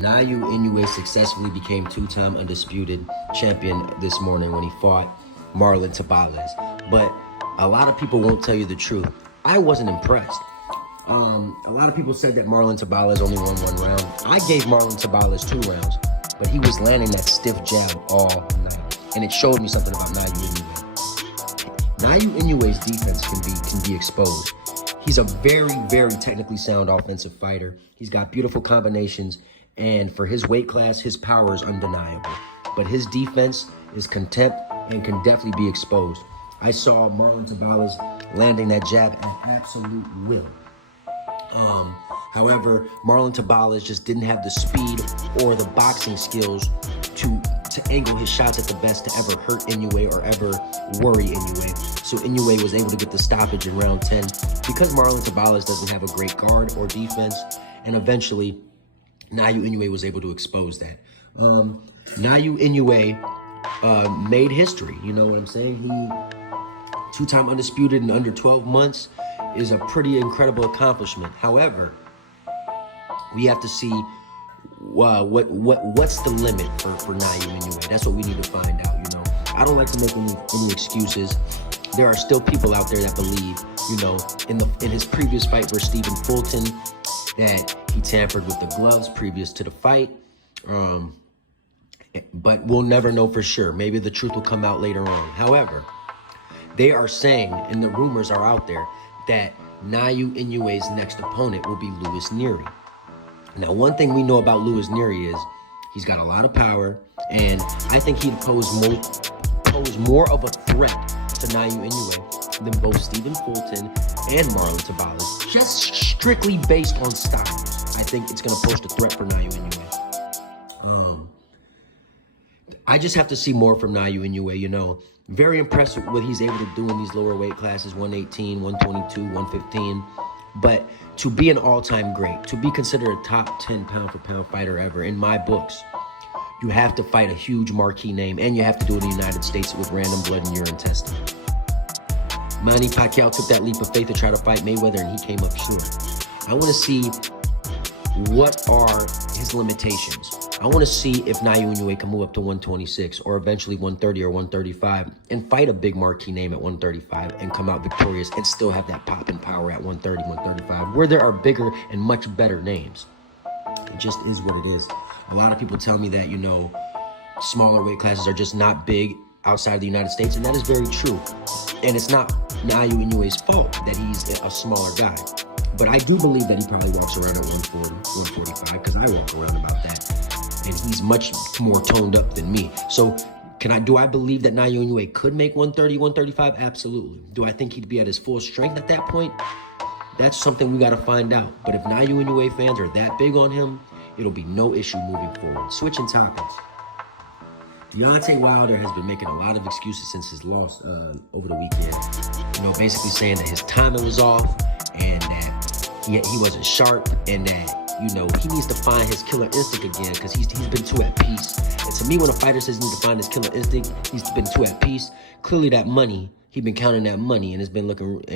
Naoya Inoue successfully became two-time undisputed champion this morning when he fought Marlon Tapales. But a lot of people won't tell you the truth. I wasn't impressed. A lot of people said that Marlon Tapales only won one round. I gave Marlon Tapales 2 rounds, but he was landing that stiff jab all night. And it showed me something about Naoya Inoue. Naoya Inoue's defense can be exposed. He's a very, very technically sound offensive fighter. He's got beautiful combinations. And for his weight class, his power is undeniable. But his defense is contempt and can definitely be exposed. I saw Marlon Tapales landing that jab at absolute will. However, Marlon Tapales just didn't have the speed or the boxing skills to angle his shots at the best to ever hurt Inoue or ever worry Inoue. So Inoue was able to get the stoppage in round 10 because Marlon Tapales doesn't have a great guard or defense, and eventually Naoya Inoue was able to expose that. Naoya Inoue made history, you know what I'm saying? He two-time undisputed in under 12 months is a pretty incredible accomplishment. However, we have to see what's the limit for Naoya Inoue. That's what we need to find out, you know. I don't like to make any excuses. There are still people out there that believe, you know, in his previous fight versus Stephen Fulton, that he tampered with the gloves previous to the fight. But we'll never know for sure. Maybe the truth will come out later on. However, they are saying, and the rumors are out there, that Naoya Inoue's next opponent will be Luis Nery. Now, one thing we know about Luis Nery is he's got a lot of power, and I think he'd pose more of a threat to Naoya Inoue than both Stephen Fulton and Marlon Tapales. Just strictly based on styles, I think it's going to pose a threat for Naoya Inoue. I just have to see more from Naoya Inoue, you know. Very impressed with what he's able to do in these lower weight classes, 118, 122, 115. But to be an all-time great, to be considered a top 10 pound-for-pound fighter ever, in my books, you have to fight a huge marquee name, and you have to do it in the United States with random blood and urine testing. Manny Pacquiao took that leap of faith to try to fight Mayweather, and he came up short. I want to see what are his limitations. I want to see if Naoya Inoue can move up to 126 or eventually 130 or 135 and fight a big marquee name at 135 and come out victorious and still have that pop and power at 130, 135, where there are bigger and much better names. It just is what it is. A lot of people tell me that, you know, smaller weight classes are just not big outside of the United States, and that is very true. And it's not Naoya Inoue's fault that he's a smaller guy. But I do believe that he probably walks around at 140, 145, because I walk around about that. And he's much more toned up than me. So do I believe that Naoya Inoue could make 130, 135? Absolutely. Do I think he'd be at his full strength at that point? That's something we got to find out. But if Naoya Inoue fans are that big on him, it'll be no issue moving forward. Switching topics. Deontay Wilder has been making a lot of excuses since his loss over the weekend. You know, basically saying that his timing was off and that he wasn't sharp and that, you know, he needs to find his killer instinct again because he's been too at peace. And to me, when a fighter says he needs to find his killer instinct, he's been too at peace. Clearly that money, he's been counting that money and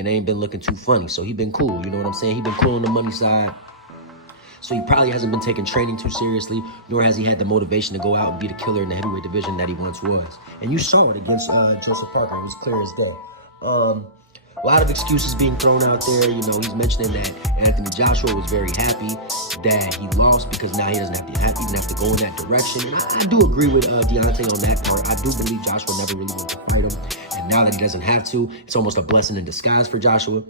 ain't been looking too funny. So he's been cool, you know what I'm saying? He's been cool on the money side. So he probably hasn't been taking training too seriously, nor has he had the motivation to go out and be the killer in the heavyweight division that he once was. And you saw it against Joseph Parker. It was clear as day. A lot of excuses being thrown out there. You know, he's mentioning that Anthony Joshua was very happy that he lost because now he doesn't even have to go in that direction. And I do agree with Deontay on that part. I do believe Joshua never really wanted to fight him. And now that he doesn't have to, it's almost a blessing in disguise for Joshua.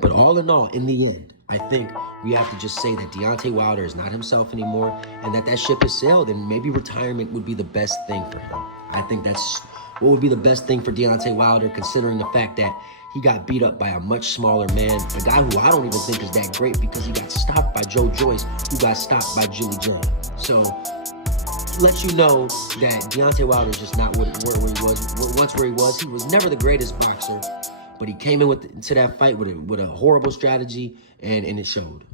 But all in all, in the end, I think we have to just say that Deontay Wilder is not himself anymore and that ship has sailed, and maybe retirement would be the best thing for him. I think that's what would be the best thing for Deontay Wilder, considering the fact that he got beat up by a much smaller man, a guy who I don't even think is that great because he got stopped by Joe Joyce, who got stopped by Jilly John. So, let you know that Deontay Wilder is just not where he was. Once where he was. He was never the greatest boxer, but he came into that fight with a horrible strategy, and it showed.